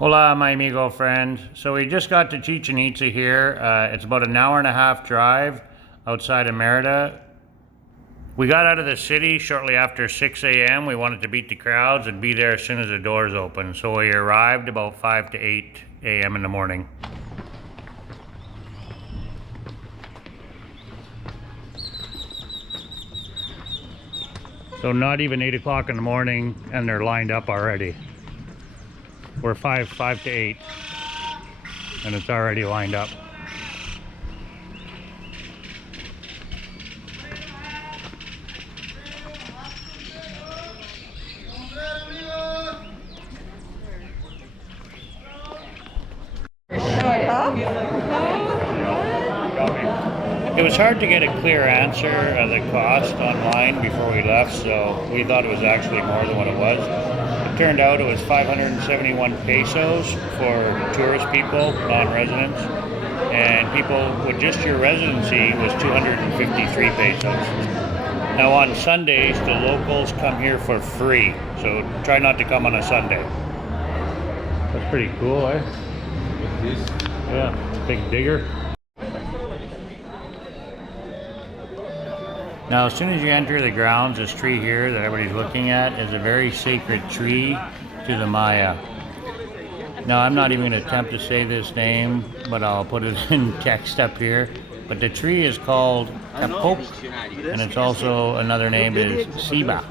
Hola, my amigo friend. So we just got to Chichen Itza here. It's about an hour and a half drive outside of Merida. We got out of the city shortly after 6 a.m. We wanted to beat the crowds and be there as soon as the doors open. So we arrived about 5 to 8 a.m. in the morning. So not even 8 o'clock in the morning and they're lined up already. We're 5 to 8 and it's already lined up. It was hard to get a clear answer of the cost online before we left, so we thought it was actually more than what it was. It turned out it was 571 pesos for tourist people, non-residents, and people with just your residency was 253 pesos. Now on Sundays, the locals come here for free, so try not to come on a Sunday. That's pretty cool, eh? What's this? Yeah, big digger. Now, as soon as you enter the grounds, this tree here that everybody's looking at is a very sacred tree to the Maya. Now, I'm not even going to attempt to say this name, but I'll put it in text up here. But the tree is called Kapok, and it's also another name is Ceiba.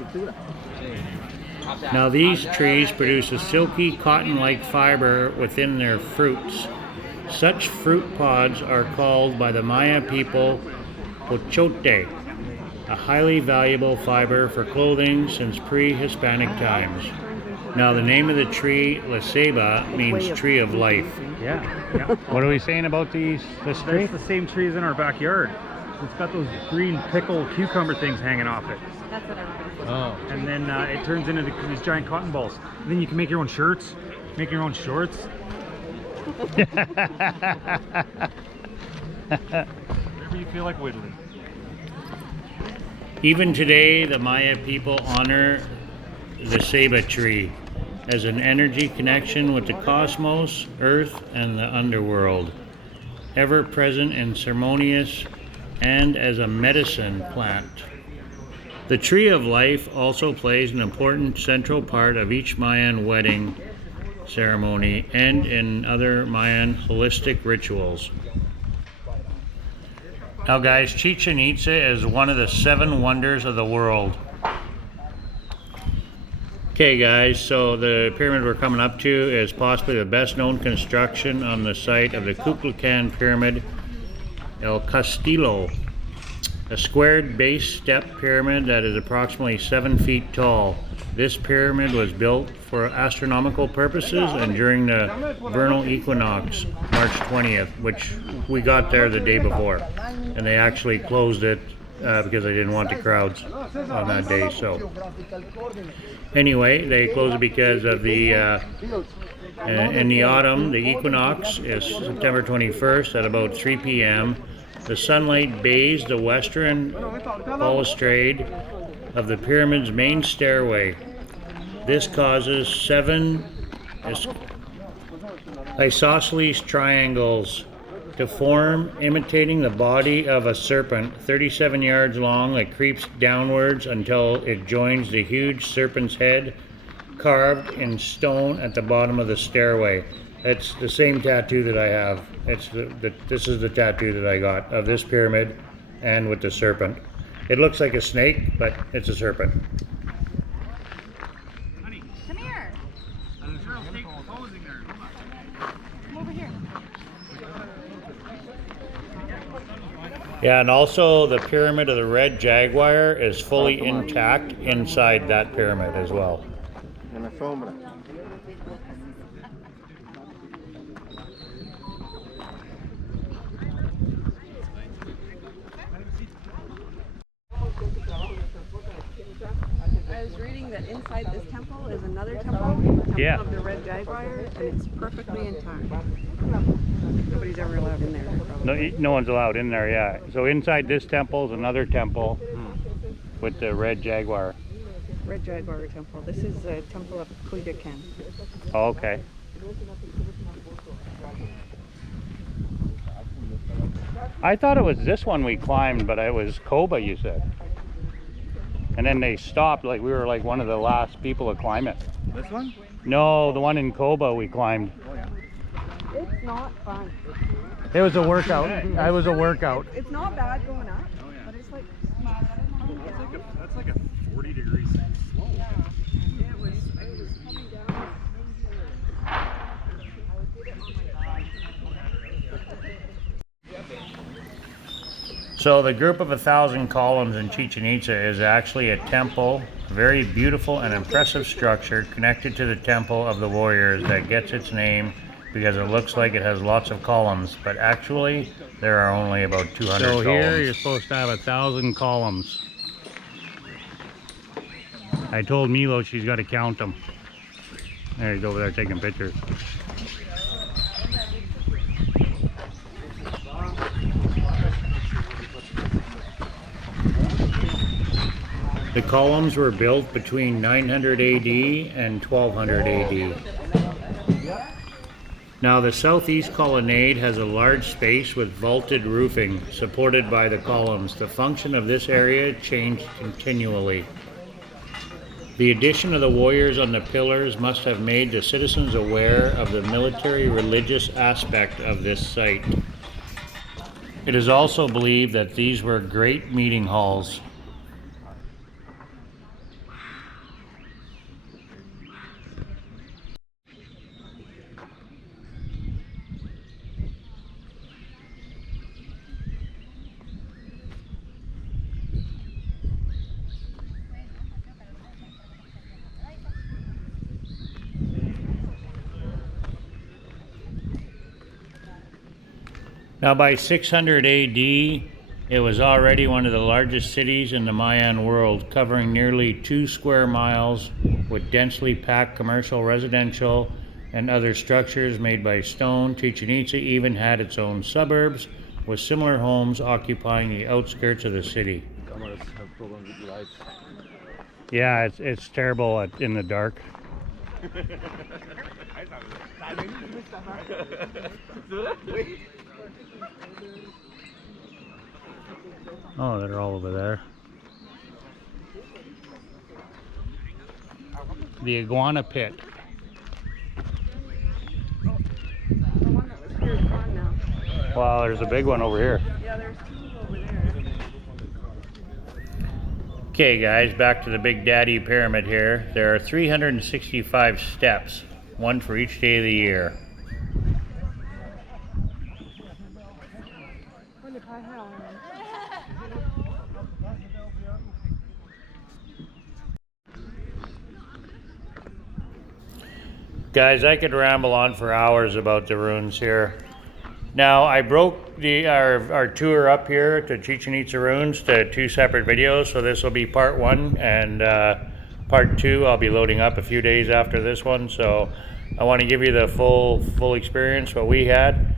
Now, these trees produce a silky cotton-like fiber within their fruits. Such fruit pods are called by the Maya people pochote, a highly valuable fiber for clothing since pre-Hispanic times. Now the name of the tree, La Ceiba, means tree of life. Yeah. What are we saying about this tree? It's the same tree as in our backyard. It's got those green pickle cucumber things hanging off it. That's what everybody's saying. Oh. And then it turns into these giant cotton balls. And then you can make your own shirts, make your own shorts. Whatever you feel like whittling. Even today, the Maya people honor the Ceiba tree as an energy connection with the cosmos, earth, and the underworld, ever present and ceremonious, and as a medicine plant. The tree of life also plays an important central part of each Mayan wedding ceremony and in other Mayan holistic rituals. Now guys, Chichen Itza is one of the 7 wonders of the world. Okay guys, so the pyramid we're coming up to is possibly the best known construction on the site of the Kukulkan pyramid, El Castillo. A squared base step pyramid that is approximately 7 feet tall. This pyramid was built for astronomical purposes and during the vernal equinox, March 20th, which we got there the day before. And they actually closed it because they didn't want the crowds on that day. So anyway, they closed it because of the in the autumn, the equinox is September 21st at about 3 p.m. The sunlight bathes the western balustrade of the pyramid's main stairway. This causes 7 isosceles triangles to form, imitating the body of a serpent 37 yards long that creeps downwards until it joins the huge serpent's head carved in stone at the bottom of the stairway. It's the same tattoo that I have. This is the tattoo that I got of this pyramid and with the serpent. It looks like a snake, but it's a serpent. Honey, come here. There's a real snake posing there. Come over here. Yeah, and also the pyramid of the red jaguar is fully intact inside that pyramid as well. I was reading that inside this temple is another temple, the temple of the red jaguar, and it's perfectly intact. Nobody's ever allowed in there. No one's allowed in there, yeah. So inside this temple is another temple with the red jaguar. Red Jaguar temple. This is a temple of Kukulkan. Oh, okay. I thought it was this one we climbed, but it was Coba, you said. And then they stopped, like we were like one of the last people to climb it. This one? No, the one in Coba we climbed. Oh yeah. It's not fun. It was a workout. It was a workout. It's not bad going up, Oh yeah. but it's like That's like a 40-degree slope. it was coming down. So the group of 1,000 columns in Chichen Itza is actually a temple, a very beautiful and impressive structure connected to the Temple of the Warriors that gets its name because it looks like it has lots of columns, but actually there are only about 200 columns. So here you're supposed to have 1,000 columns. I told Milo she's got to count them. There, he's over there taking pictures. The columns were built between 900 AD and 1200 AD. Now the southeast colonnade has a large space with vaulted roofing supported by the columns. The function of this area changed continually. The addition of the warriors on the pillars must have made the citizens aware of the military religious aspect of this site. It is also believed that these were great meeting halls. Now by 600 AD, it was already one of the largest cities in the Mayan world, covering nearly 2 square miles with densely packed commercial, residential, and other structures made by stone. Chichen Itza even had its own suburbs, with similar homes occupying the outskirts of the city. Cameras have problems with the lights. Yeah, it's terrible in the dark. Oh, they're all over there. The Iguana pit. The one that was here is gone now. Wow, there's a big one over here. Yeah, there's two over there. Okay guys, back to the Big Daddy Pyramid here. There are 365 steps, one for each day of the year. Guys, I could ramble on for hours about the ruins here. Now, I broke our tour up here to Chichen Itza ruins to 2 separate videos, so this will be part 1, and part 2 I'll be loading up a few days after this one. So I want to give you the full experience, what we had,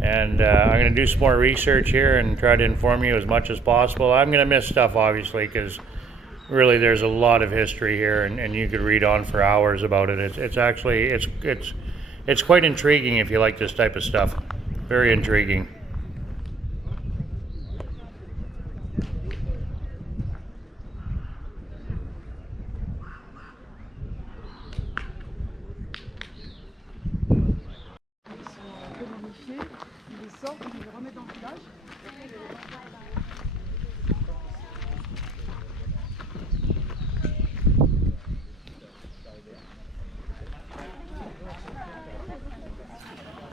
and I'm going to do some more research here and try to inform you as much as possible. I'm going to miss stuff, obviously, because really there's a lot of history here, and you could read on for hours about it. It's actually it's quite intriguing if you like this type of stuff. Very intriguing.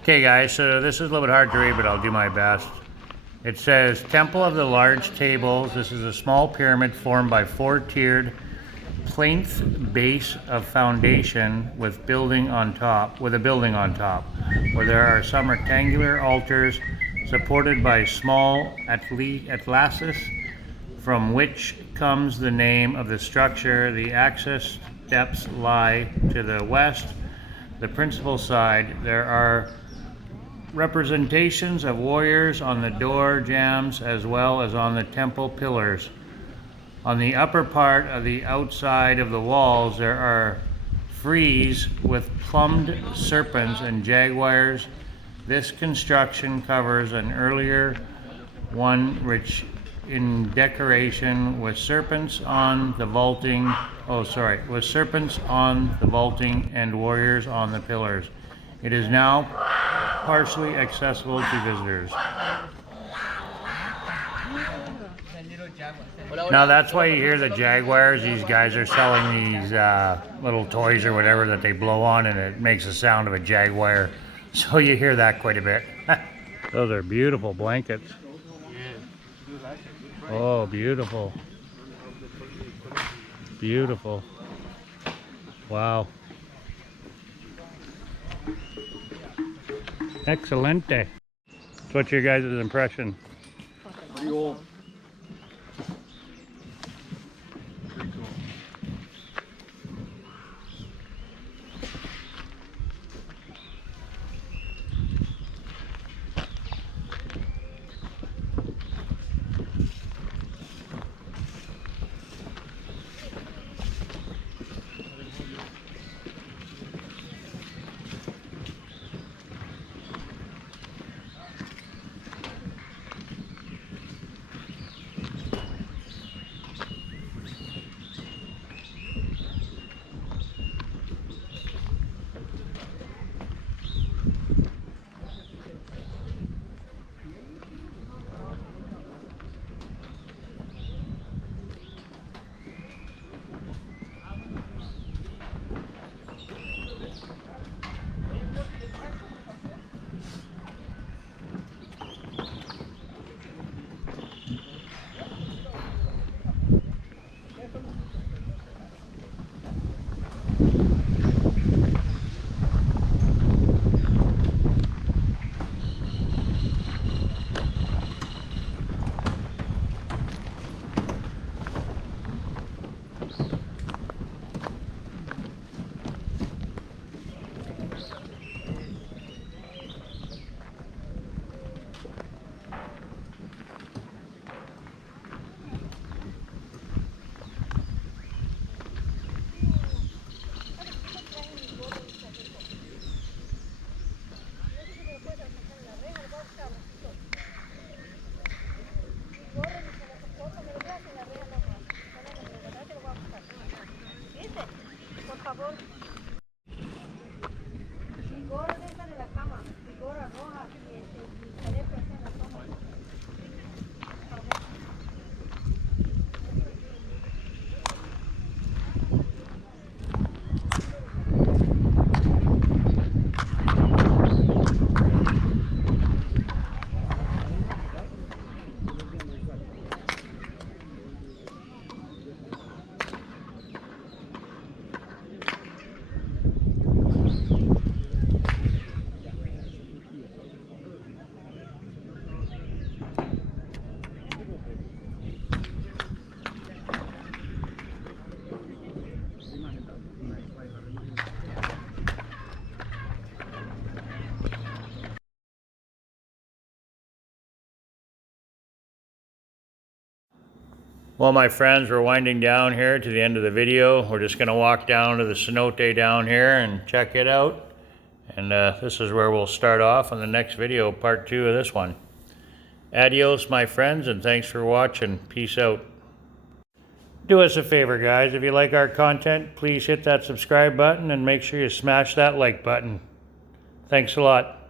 Okay guys, so this is a little bit hard to read, but I'll do my best. It says, Temple of the Large Tables. This is a small pyramid formed by 4-tiered plinth base of foundation with a building on top, where there are some rectangular altars supported by small atlases, from which comes the name of the structure. The access steps lie to the west, the principal side. There are representations of warriors on the door jambs as well as on the temple pillars. On the upper part of the outside of the walls there are frieze with plumbed serpents and jaguars. This construction covers an earlier one rich in decoration with serpents on the vaulting, with serpents on the vaulting and warriors on the pillars. It is now partially accessible to visitors. Now that's why you hear the Jaguars. These guys are selling these little toys or whatever that they blow on, and it makes the sound of a Jaguar. So you hear that quite a bit. Those are beautiful blankets. Oh, beautiful. Beautiful. Wow. Excelente. So what's your guys' impression? Pretty old. Well, my friends, we're winding down here to the end of the video. We're just going to walk down to the cenote down here and check it out. And this is where we'll start off on the next video, part 2 of this one. Adios, my friends, and thanks for watching. Peace out. Do us a favor, guys. If you like our content, please hit that subscribe button and make sure you smash that like button. Thanks a lot.